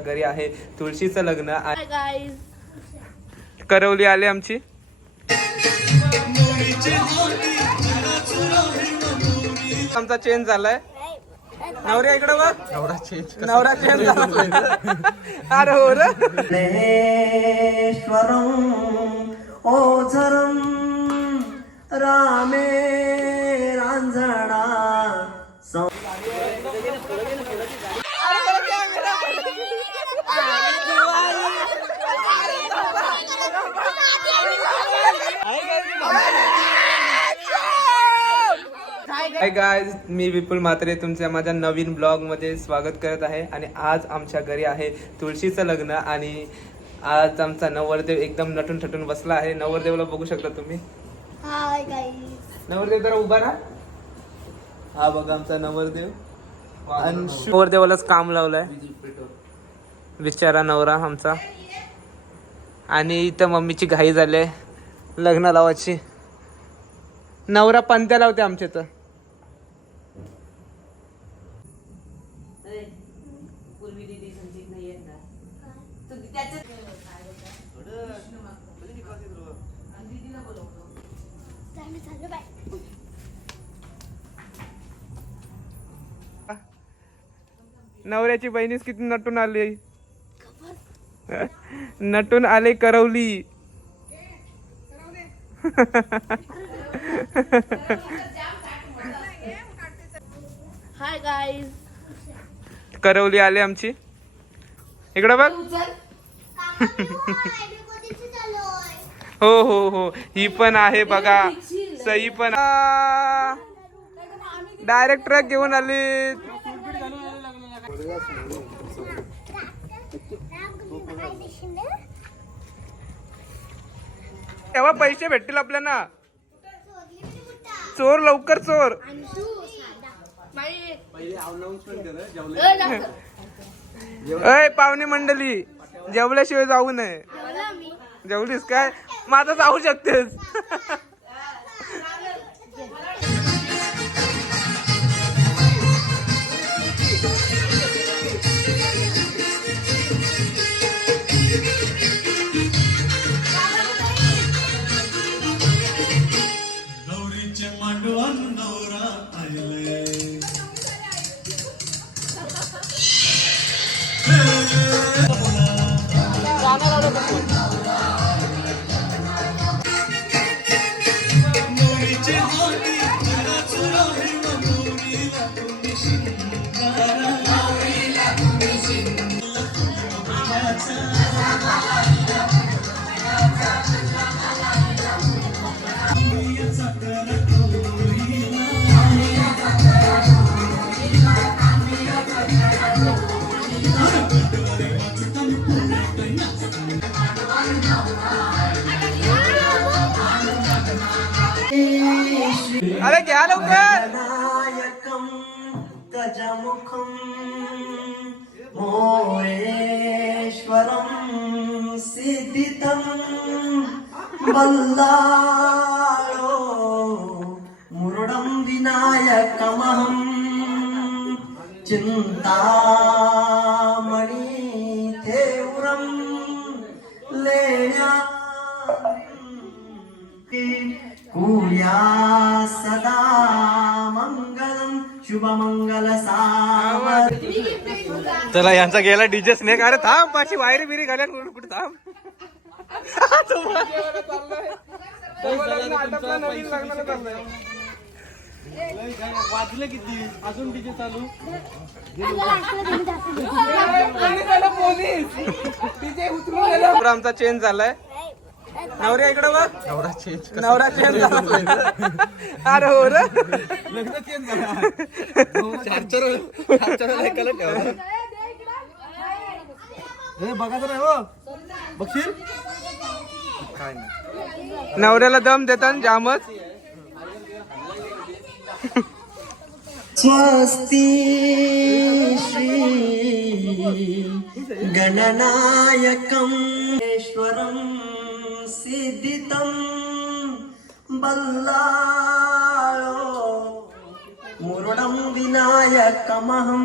घरी आहे तुळशीचं लग्न. करवली आले आमची. आमचा चेंज झालाय. नवऱ्या इकडे बघ. नवरा चेंज झाला. अरे हो रे. ओझरम रामे रांझणा. हाय गाईज, मी विपुल म्हात्रे तुमच्या माझ्या नवीन ब्लॉग मध्ये स्वागत करत आहे. आणि आज आमच्या घरी आहे तुळशीचं लग्न. आणि आज आमचा नवरदेव एकदम नटून थटून बसला आहे. नवरदेवला बघू शकता तुम्ही. Hi guys. नवरदेव जरा उभा राहा. हा बघा आमचा नवरदेव. नवरदेवालाच काम लावलंय बिचारा नवरा आमचा. आणि इथं मम्मीची घाई झाली लग्न लावायची. नवरा पंत्या लावते आमच्या तर. नवऱ्याची बहिणीच किती नटून आली. नटून आले करवली. Hi guys. करवली आले आमची. इकडं बघ. हो हो हो, ही पण आहे बघा. सई पण डायरेक्ट ट्रक घेऊन आली. तेव्हा पैसे भेटतील आपल्याला. चोर लवकर चोर. अय पाहुणे मंडळी, जेवल्याशिवाय जाऊ नये. जेवलीस काय? माझं जाऊ शकतेस. अरे घ्या लवकर. नायकम गजमुखम मोरेश्वरम सिद्धितम बल्लाळो मुरुडम विनायकमहं चिंतामणि थेवरम लेण्या कुर्या सदा मंगलम शुभमंगल सावर. चला यांचा गेला डीजे स्नेक. अरे थांब, पाची वायरी बिरी घाल्या कुठे थांब. वाजलं किती अजून डीजे चालू. आमचा चेंज झालाय. नवऱ्या इकडे बघ. नवरा चेंज झाला. अरे हो रे. लग्न चेंज झाला. बघा तर हो बघशील काय नाही. नवऱ्याला दम देतात जामच. स्वस्ति श्री गणनायकं ईश्वरं सिद्धितं बल्लाळो मुरुडं विनायकमहं